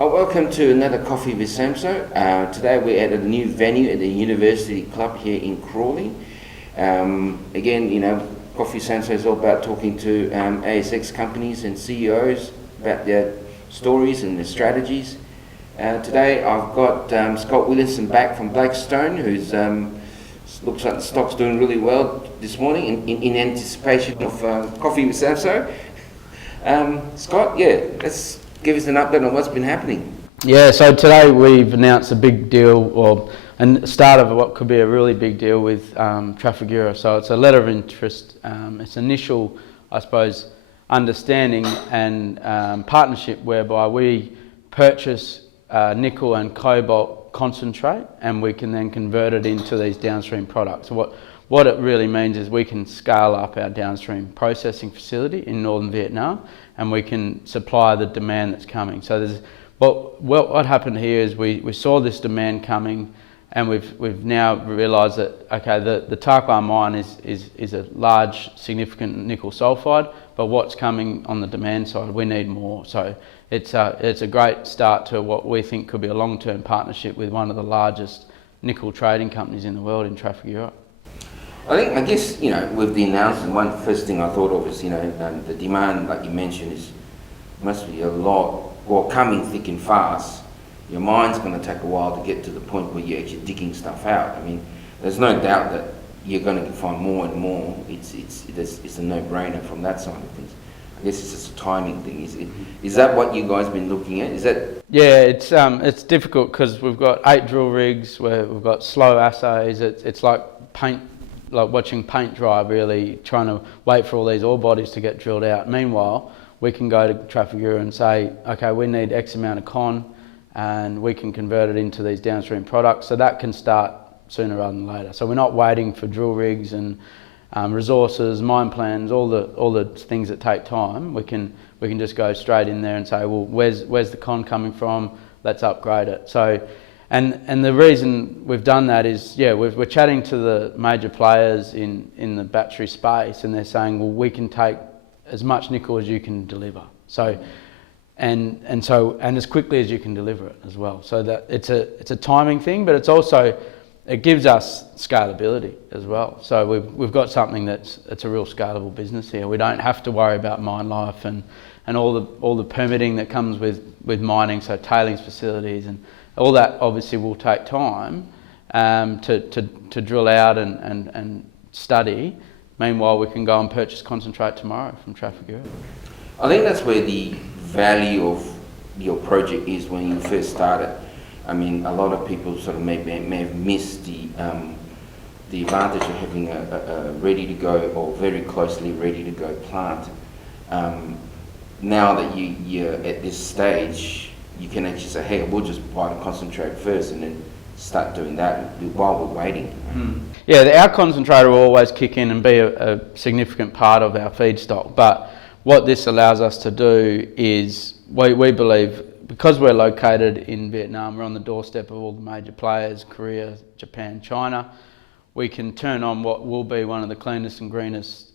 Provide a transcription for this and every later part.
Welcome to another Coffee with Samso. Today we're at a new venue at the University Club here in Crawley. Again, Coffee Samso is all about talking to ASX companies and CEOs about their stories and their strategies. Today I've got Scott Williamson back from Blackstone, who's looks like the stock's doing really well this morning in anticipation of Coffee with Samso. Scott, let's give us an update on what's been happening. Yeah, so today we've announced a big deal, and start of what could be a really big deal with Trafigura. So it's a letter of interest. It's initial, I suppose, understanding and partnership whereby we purchase nickel and cobalt concentrate, and we can then convert it into these downstream products. So what it really means is we can scale up our downstream processing facility in northern Vietnam, and we can supply the demand that's coming. So what happened here is we saw this demand coming, and we've now realised that the Ta Khoa mine is a large, significant nickel sulfide, but what's coming on the demand side, we need more. So it's a great start to what we think could be a long-term partnership with one of the largest nickel trading companies in the world in Trafigura. I guess, with the announcement, first thing I thought of is, the demand, like you mentioned, must be a lot, coming thick and fast. Your mine's going to take a while to get to the point where you're actually digging stuff out. I mean, there's no doubt that you're going to find more and more. It's a no-brainer from that side of things. I guess it's just a timing thing. Is that what you guys been looking at? Is that? Yeah, it's difficult because we've got 8 drill rigs where we've got slow assays. It's like watching paint dry, really, trying to wait for all these ore bodies to get drilled out. Meanwhile, we can go to Trafigura and say, okay, we need X amount of con, and we can convert it into these downstream products. So that can start sooner rather than later. So we're not waiting for drill rigs and resources, mine plans, all the things that take time. We can just go straight in there and say, well, where's the con coming from? Let's upgrade it. So. And the reason we've done that is, we're chatting to the major players in the battery space, and they're saying, well, we can take as much nickel as you can deliver. So, and as quickly as you can deliver it as well. So that it's a timing thing, but it gives us scalability as well. So we've got something it's a real scalable business here. We don't have to worry about mine life and all the permitting that comes with mining, so tailings facilities and all that obviously will take time to drill out and study. Meanwhile, we can go and purchase concentrate tomorrow from Trafigura. I think that's where the value of your project is when you first started. I mean, a lot of people sort of may have missed the advantage of having a ready-to-go or very closely ready-to-go plant. Now that you're at this stage, you can actually say, hey, we'll just buy the concentrate first and then start doing that while we're waiting. Yeah, our concentrator will always kick in and be a significant part of our feedstock. But what this allows us to do is, we believe, because we're located in Vietnam, we're on the doorstep of all the major players, Korea, Japan, China, we can turn on what will be one of the cleanest and greenest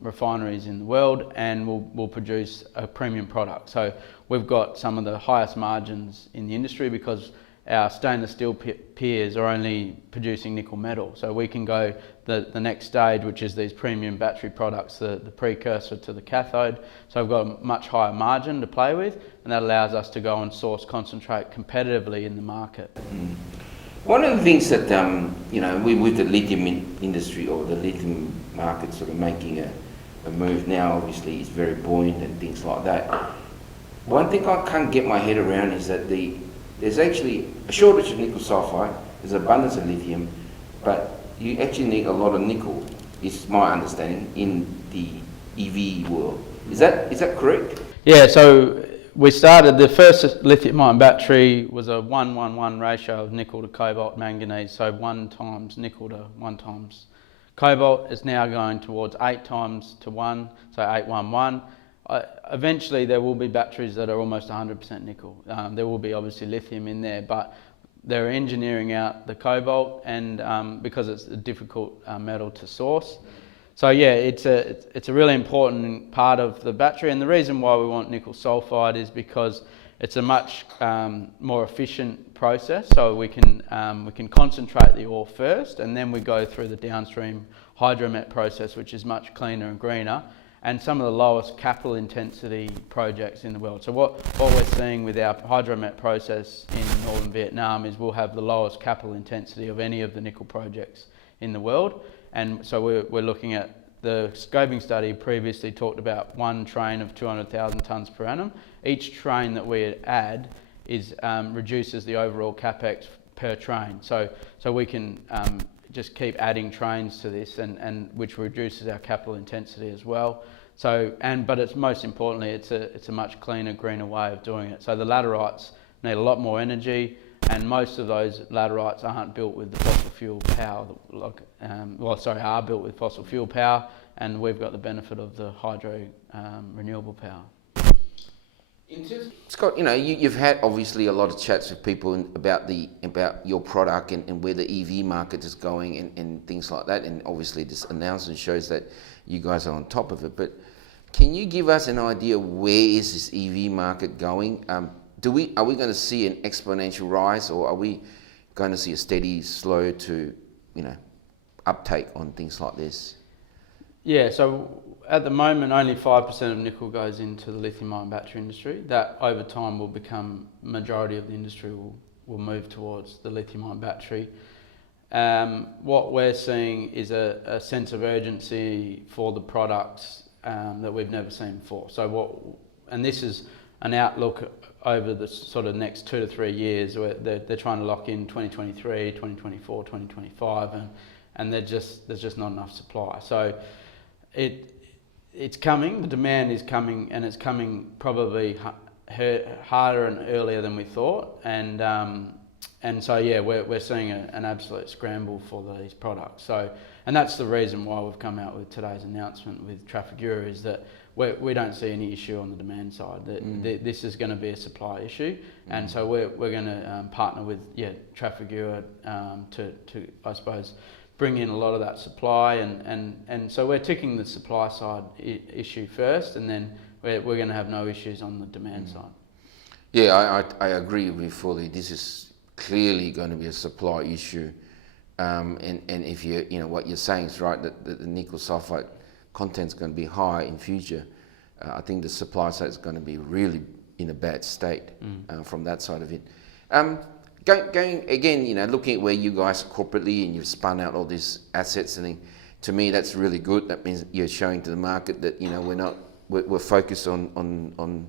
refineries in the world, and we'll produce a premium product. So we've got some of the highest margins in the industry because our stainless steel peers are only producing nickel metal. So we can go the next stage, which is these premium battery products, the precursor to the cathode. So we've got a much higher margin to play with, and that allows us to go and source concentrate competitively in the market. One of the things that, with the lithium industry or the lithium market sort of making a move now, obviously it's very buoyant and things like that. One thing I can't get my head around is that there's actually a shortage of nickel sulfide, there's abundance of lithium, but you actually need a lot of nickel, is my understanding, in the EV world. Is that correct? Yeah, so we started, the first lithium-ion battery was a 1:1:1 ratio of nickel to cobalt manganese, so 1 times nickel to 1 times cobalt. Is now going towards 8 times to 1, so 8:1:1. Eventually there will be batteries that are almost 100% nickel. There will be obviously lithium in there, but they're engineering out the cobalt, and because it's a difficult metal to source. So yeah, it's a really important part of the battery, and the reason why we want nickel sulfide is because it's a much more efficient process. So we can concentrate the ore first, and then we go through the downstream hydromet process, which is much cleaner and greener, and some of the lowest capital intensity projects in the world. So what we're seeing with our hydromet process in northern Vietnam is we'll have the lowest capital intensity of any of the nickel projects in the world. And so we're looking at the scoping study previously talked about one train of 200,000 tonnes per annum. Each train that we add is reduces the overall capex per train. So we can just keep adding trains to this, and which reduces our capital intensity as well. But it's most importantly, it's a much cleaner, greener way of doing it. So the laterites need a lot more energy, and most of those laterites aren't built with the fossil fuel power. Are built with fossil fuel power, and we've got the benefit of the hydro renewable power. Scott, you've had obviously a lot of chats with people about your product and where the EV market is going and things like that. And obviously this announcement shows that you guys are on top of it. But can you give us an idea where is this EV market going? Are we going to see an exponential rise, or are we going to see a steady, slow to uptake on things like this? Yeah, so at the moment, only 5% of nickel goes into the lithium-ion battery industry. That over time will become, majority of the industry will move towards the lithium-ion battery. What we're seeing is a sense of urgency for the products that we've never seen before. And this is an outlook over the sort of next 2 to 3 years, where they're trying to lock in 2023, 2024, 2025, and there's just not enough supply. So it's coming, the demand is coming, and it's coming probably harder and earlier than we thought. And so yeah, we're seeing an absolute scramble for these products. So, and that's the reason why we've come out with today's announcement with Trafigura, is that we don't see any issue on the demand side. This is going to be a supply issue, and so we're going to partner with Trafigura to I suppose bring in a lot of that supply, and so we're ticking the supply side issue first, and then we're going to have no issues on the demand side. Yeah, I agree with you fully. This is clearly going to be a supply issue, and if what you're saying is right, that the nickel sulfide content's going to be high in future. I think the supply side is going to be really in a bad state from that side of it. Going again, looking at where you guys are corporately, and you've spun out all these assets, and to me that's really good. That means you're showing to the market that we're focused on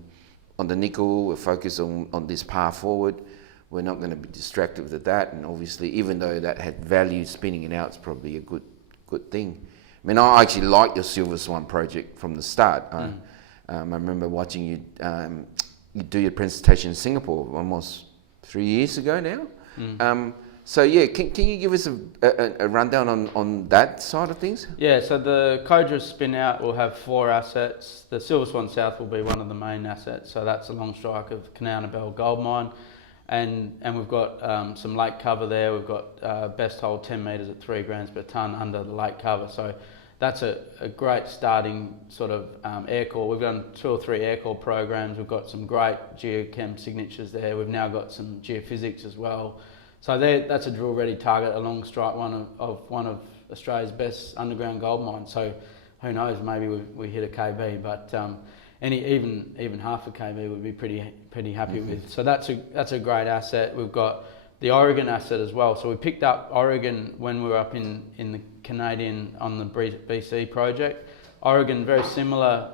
the nickel. We're focused on this path forward. We're not going to be distracted with that. And obviously, even though that had value, spinning it out is probably a good thing. I mean, I actually liked your Silver Swan project from the start. I remember watching you do your presentation in Singapore almost 3 years ago now. So yeah, can you give us a rundown on that side of things? Yeah, so the Kodra spin out will have 4 assets. The Silver Swan South will be one of the main assets. So that's along strike of Kanowna Belle gold mine. And we've got some lake cover there. We've got best hole 10 metres at 3 grams per tonne under the lake cover. So that's a great starting sort of air core. We've done 2 or 3 air core programs. We've got some great geochem signatures there. We've now got some geophysics as well. So that's a drill ready target along strike one of Australia's best underground gold mines. So who knows, maybe we hit a KB, but even half a KB would be pretty happy with. So that's a great asset. We've got the Oregon asset as well. So we picked up Oregon when we were up in the Canadian on the BC project. Oregon, very similar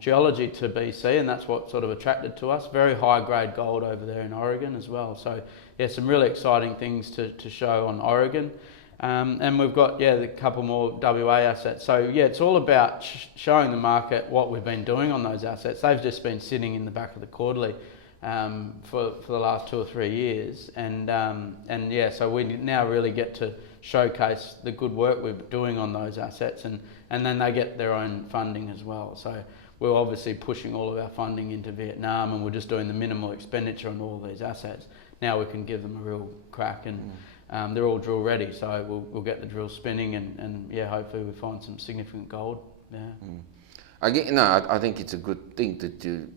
geology to BC, and that's what sort of attracted to us. Very high grade gold over there in Oregon as well. So yeah, some really exciting things to show on Oregon. And we've got a couple more WA assets. So yeah, it's all about showing the market what we've been doing on those assets. They've just been sitting in the back of the quarterly for the last 2 or 3 years, and so we now really get to showcase the good work we're doing on those assets, and then they get their own funding as well. So we're obviously pushing all of our funding into Vietnam, and we're just doing the minimal expenditure on all these assets. Now we can give them a real crack, and they're all drill ready, so we'll get the drill spinning, and hopefully we find some significant gold. Yeah. I think it's a good thing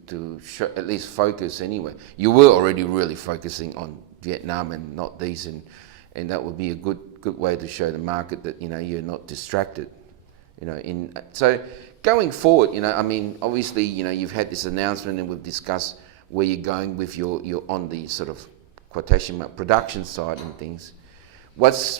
to show, at least focus anyway. You were already really focusing on Vietnam and not these, and that would be a good way to show the market that you're not distracted. So going forward, I mean, obviously, you've had this announcement and we've discussed where you're going with your on the sort of quotation mark production side and things. What's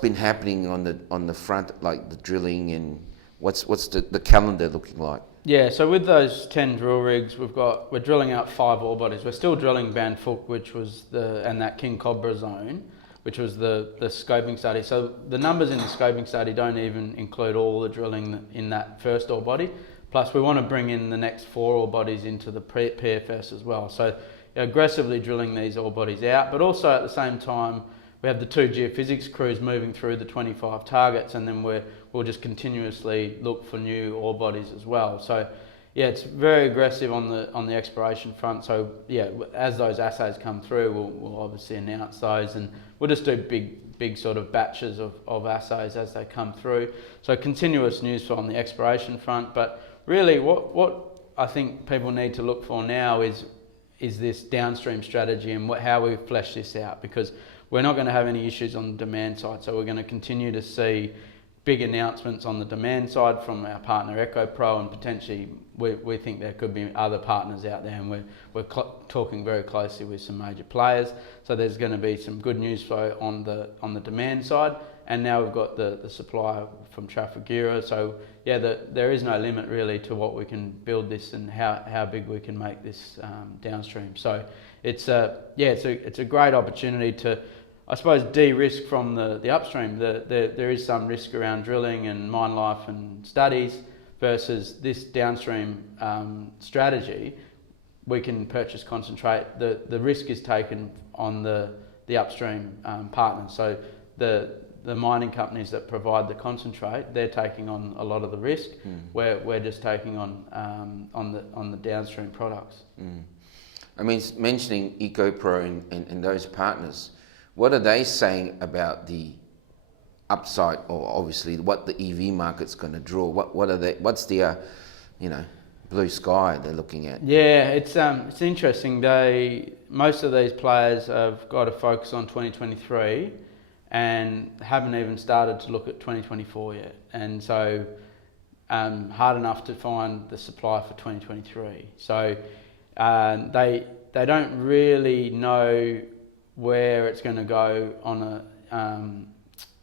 been happening on the front, like the drilling, and what's the calendar looking like? Yeah, so with those 10 drill rigs, we're drilling out 5 ore bodies. We're still drilling Ban Phuc, which was and that King Cobra zone, which was the scoping study. So the numbers in the scoping study don't even include all the drilling in that first ore body. Plus we want to bring in the next 4 ore bodies into the PFS as well. So aggressively drilling these ore bodies out, but also at the same time, we have the 2 geophysics crews moving through the 25 targets, and then we'll just continuously look for new ore bodies as well. So yeah, it's very aggressive on the exploration front. So yeah, as those assays come through, we'll obviously announce those, and we'll just do big sort of batches of assays as they come through. So continuous news flow on the exploration front. But really, what I think people need to look for now is this downstream strategy and how we flesh this out, because we're not going to have any issues on the demand side. So we're going to continue to see big announcements on the demand side from our partner EcoPro, and potentially we think there could be other partners out there, and we're talking very closely with some major players. So there's going to be some good news flow on the demand side, and now we've got the supply from Trafigura. So yeah, there is no limit really to what we can build this and how big we can make this downstream. So it's a great opportunity to, I suppose, de-risk from the upstream. There is some risk around drilling and mine life and studies, versus this downstream strategy. We can purchase concentrate. The risk is taken on the upstream partners. So the mining companies that provide the concentrate, they're taking on a lot of the risk. We're just taking on the downstream products. I mean, mentioning EcoPro and those partners, what are they saying about the upside, or obviously what the EV market's going to draw? What's the blue sky they're looking at? Yeah, it's interesting. Most of these players have got to focus on 2023 and haven't even started to look at 2024 yet. And so hard enough to find the supply for 2023. So they don't really know where it's going to go on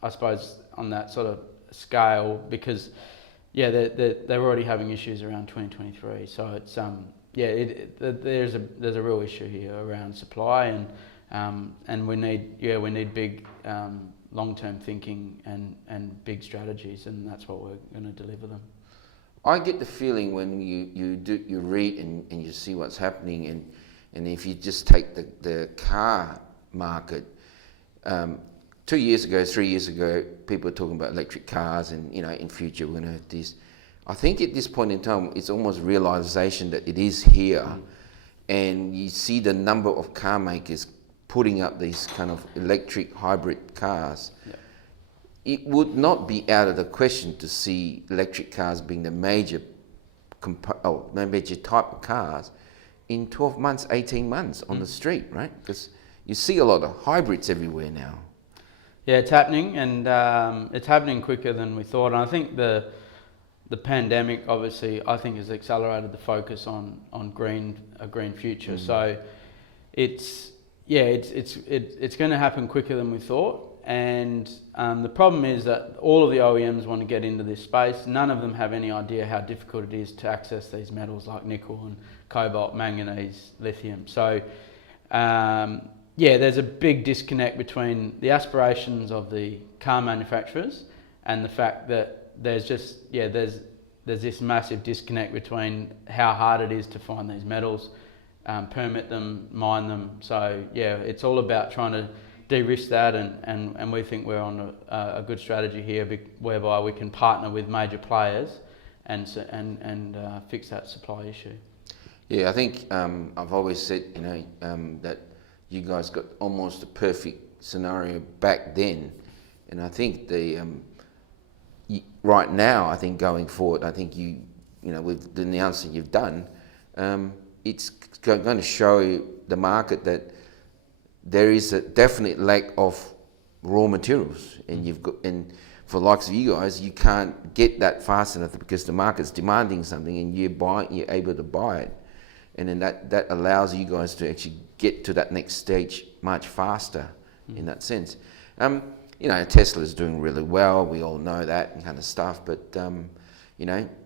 I suppose on that sort of scale, because they're already having issues around 2023. So it's there's a real issue here around supply, and we need big long-term thinking and big strategies, and that's what we're going to deliver them. I get the feeling when you read and you see what's happening, and if you just take the car market, 2 years ago, 3 years ago, people were talking about electric cars, and in future we're going to have this. I think at this point in time, it's almost realization that it is here, and you see the number of car makers putting up these kind of electric hybrid cars. Yeah. It would not be out of the question to see electric cars being the major type of cars in 12 months, 18 months on the street, right? Because you see a lot of hybrids everywhere now. Yeah, it's happening, and it's happening quicker than we thought. And I think the pandemic, obviously, I think has accelerated the focus on a green future. So it's going to happen quicker than we thought. And the problem is that all of the OEMs want to get into this space. None of them have any idea how difficult it is to access these metals like nickel and cobalt, manganese, lithium. So there's a big disconnect between the aspirations of the car manufacturers and the fact that there's this massive disconnect between how hard it is to find these metals, permit them, mine them. So it's all about trying to de-risk that, and we think we're on a good strategy here, whereby we can partner with major players and fix that supply issue. Yeah, I think I've always said that you guys got almost a perfect scenario back then, and I think right now, I think going forward, I think with the announcement you've done, it's going to show the market that there is a definite lack of raw materials, and for the likes of you guys, you can't get that fast enough because the market's demanding something, and you're able to buy it, and then that allows you guys to actually get to that next stage much faster in that sense. Tesla's doing really well. We all know that kind of stuff, but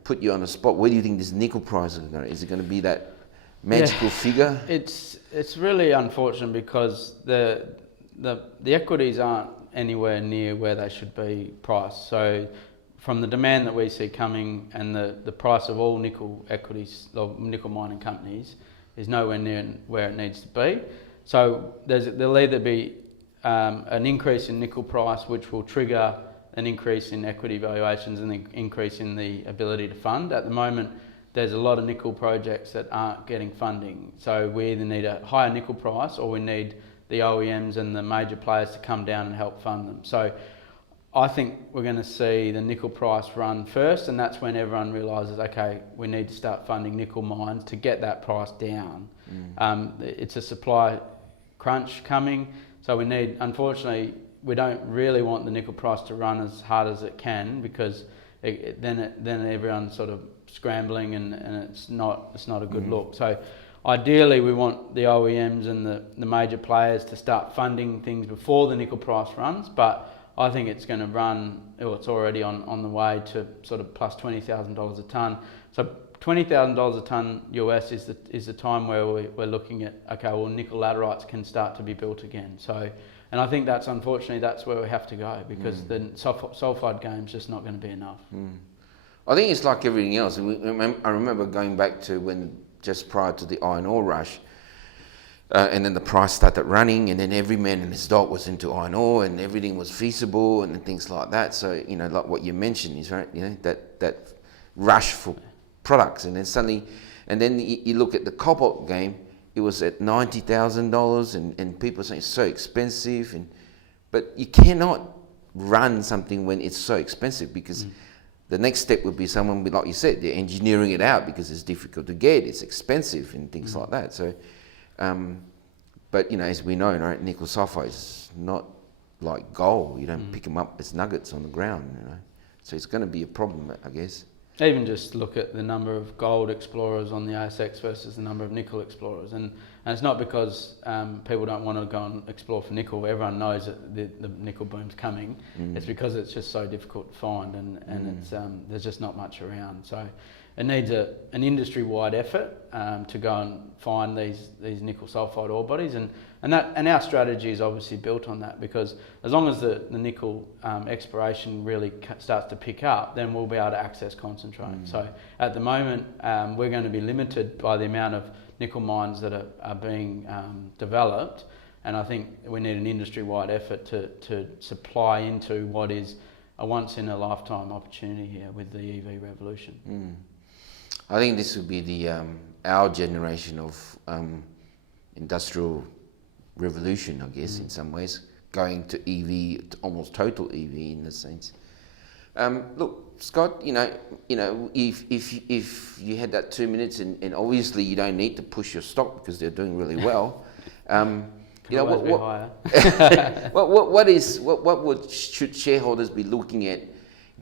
put you on the spot. Where do you think this nickel price is going? Is it going to be that magical figure? It's really unfortunate because the equities aren't anywhere near where they should be priced. So from the demand that we see coming, and the price of all nickel equities, or nickel mining companies, is nowhere near where it needs to be. So there'll either be an increase in nickel price, which will trigger an increase in equity valuations and an increase in the ability to fund. At the moment, there's a lot of nickel projects that aren't getting funding. So we either need a higher nickel price, or we need the OEMs and the major players to come down and help fund them. So I think we're going to see the nickel price run first, and that's when everyone realises, okay, we need to start funding nickel mines to get that price down. It's a supply crunch coming, so unfortunately, we don't really want the nickel price to run as hard as it can, because then everyone's sort of scrambling, and it's not a good look. So ideally, we want the OEMs and the major players to start funding things before the nickel price runs, but I think it's going to run, it's already on the way to sort of plus $20,000 a tonne. So $20,000 a tonne US is the time where we're looking at, okay, well, nickel laterites can start to be built again. So, and I think unfortunately that's where we have to go, because the sulfide game's just not going to be enough. I think it's like everything else. I remember going back to just prior to the iron ore rush, and then the price started running, and then every man and his dog was into iron ore, and everything was feasible and things like that. So, like what you mentioned is right, that rush for products, and then suddenly, you look at the cobalt game, it was at $90,000, and people are saying it's so expensive, but you cannot run something when it's so expensive, because the next step would be someone, like you said, they're engineering it out because it's difficult to get, it's expensive and things like that. So, but as we know, right, nickel sulfide is not like gold. You don't pick them up as nuggets on the ground, So it's going to be a problem, I guess. Even just look at the number of gold explorers on the ASX versus the number of nickel explorers, and it's not because people don't want to go and explore for nickel. Everyone knows that the nickel boom's coming. It's because it's just so difficult to find, and it's there's just not much around. So it needs an industry-wide effort to go and find these nickel sulfide ore bodies, and our strategy is obviously built on that, because as long as the nickel exploration really starts to pick up, then we'll be able to access concentrate. So at the moment, we're going to be limited by the amount of nickel mines that are being developed, and I think we need an industry-wide effort to supply into what is a once-in-a-lifetime opportunity here with the EV revolution. I think this would be our generation of industrial revolution, I guess, in some ways, going to EV, to almost total EV in a sense. Look, Scott, if you had that 2 minutes, and obviously you don't need to push your stock because they're doing really well. Should shareholders be looking at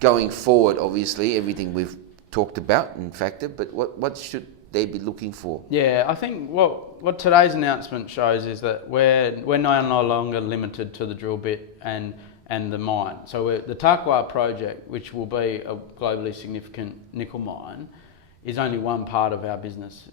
going forward? Obviously, everything we've talked about and factored, but what should they be looking for? Yeah, I think what today's announcement shows is that we're no longer limited to the drill bit and the mine. So the Ta Khoa project, which will be a globally significant nickel mine, is only one part of our business.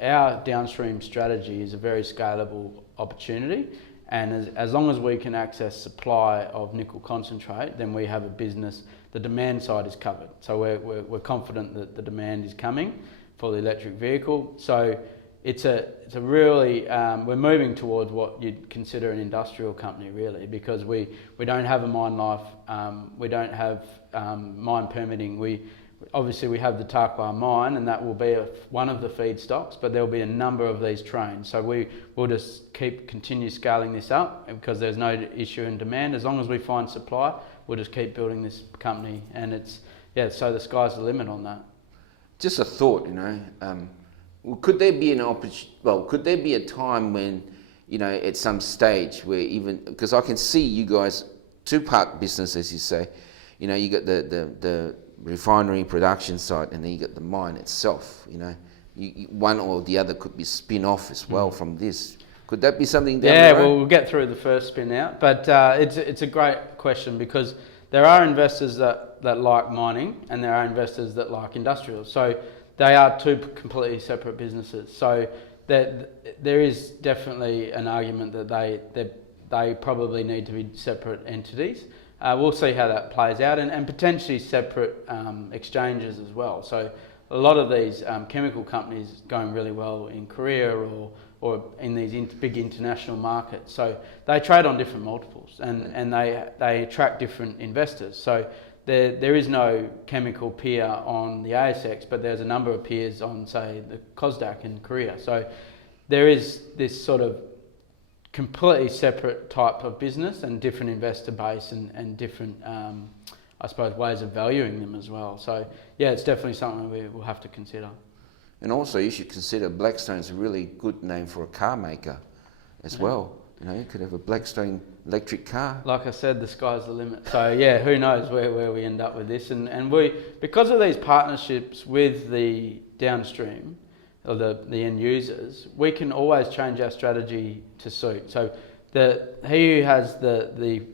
Our downstream strategy is a very scalable opportunity, and as long as we can access supply of nickel concentrate, then we have a business. The demand side is covered, so we're confident that the demand is coming for the electric vehicle. So it's a really we're moving towards what you'd consider an industrial company, really, because we don't have a mine life, we don't have mine permitting. We have the Ta Khoa mine, and that will be one of the feedstocks, but there will be a number of these trains. So we'll just continue scaling this up, because there's no issue in demand. As long as we find supply, we'll just keep building this company, and so the sky's the limit on that. Just a thought, could there be could there be a time when, at some stage where even, because I can see you guys, two-part business, as you say, you got the refinery production side, and then you got the mine itself, one or the other could be spin-off as well from this. Could that be something down the road? Well, we'll get through the first spin out, but it's a great question, because there are investors that like mining, and there are investors that like industrial. So they are two completely separate businesses. So there is definitely an argument that they probably need to be separate entities. We'll see how that plays out, and potentially separate exchanges as well. So a lot of these chemical companies going really well in Korea or in these big international markets. So they trade on different multiples, and they attract different investors. So there is no chemical peer on the ASX, but there's a number of peers on, say, the KOSDAQ in Korea. So there is this sort of completely separate type of business and different investor base and different, I suppose, ways of valuing them as well. So yeah, it's definitely something we will have to consider. And also you should consider Blackstone's a really good name for a car maker as well. You could have a Blackstone electric car. Like I said, the sky's the limit. So yeah, who knows where we end up with this. And we, because of these partnerships with the downstream, or the end users, we can always change our strategy to suit. So he who has the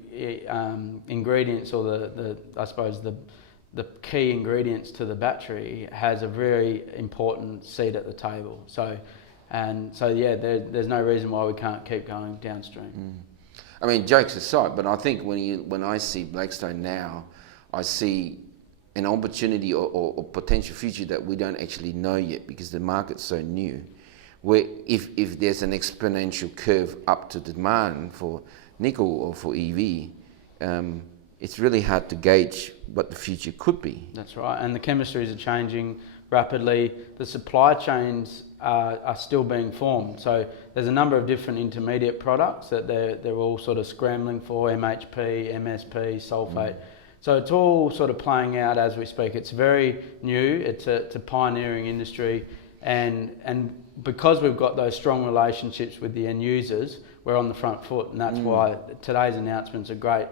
ingredients, or the I suppose the key ingredients to the battery, has a very important seat at the table. So yeah, there's no reason why we can't keep going downstream. I mean, jokes aside, but I think when I see Blackstone now, I see an opportunity or potential future that we don't actually know yet, because the market's so new, where if there's an exponential curve up to demand for nickel or for EV, it's really hard to gauge what the future could be. That's right, and the chemistries are changing rapidly. The supply chains are still being formed. So there's a number of different intermediate products that they're all sort of scrambling for: MHP, MSP, sulfate. So it's all sort of playing out as we speak. It's very new. It's a pioneering industry, and because we've got those strong relationships with the end users, we're on the front foot, and that's why today's announcement's a great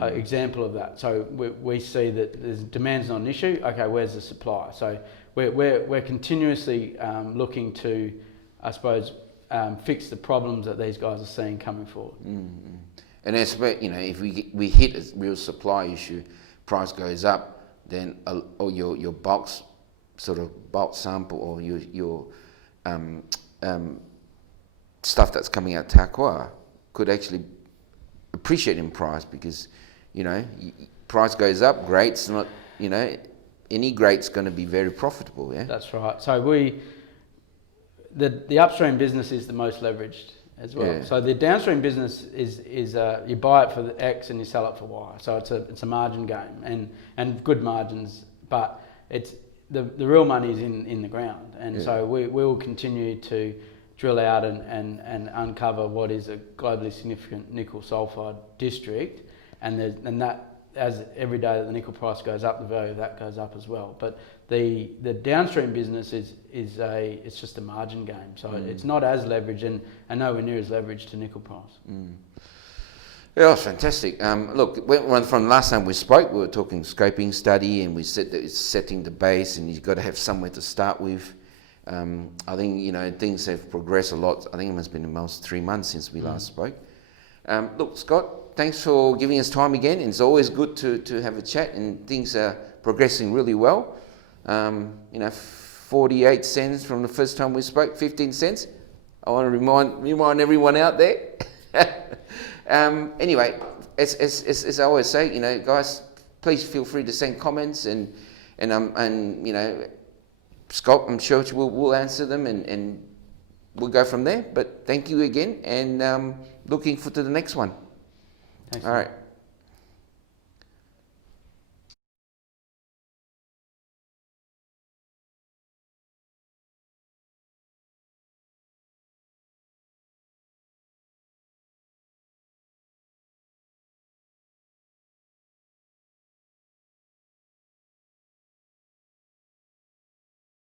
example of that. So we see that demand's not an issue. Okay, where's the supply? So we're continuously looking to, I suppose, fix the problems that these guys are seeing coming forward. And if we hit a real supply issue, price goes up, then or your bulk sample, or your stuff that's coming out Ta Khoa could actually appreciate in price, because price goes up, grade's not, any grade's going to be very profitable. Yeah, that's right. So the upstream business is the most leveraged as well. Yeah. So the downstream business is you buy it for the X and you sell it for Y. So it's a margin game, and good margins, but it's the real money is in the ground, and so we will continue to drill out and uncover what is a globally significant nickel sulfide district, and that, as every day that the nickel price goes up, the value of that goes up as well. But the downstream business it's just a margin game, so it's not as leveraged and nowhere near as leveraged to nickel price. Yeah, that's fantastic. Look, from last time we spoke, we were talking scoping study, and we said that it's setting the base, and you've got to have somewhere to start with. I think things have progressed a lot. I think it must have been almost 3 months since we last spoke. Look, Scott, thanks for giving us time again. It's always good to have a chat, and things are progressing really well. 48 cents from the first time we spoke, 15 cents. I want to remind everyone out there. Anyway, as I always say, guys, please feel free to send comments, and Scott, I'm sure we'll answer them, and we'll go from there. But thank you again, and looking forward to the next one. Thanks. All right.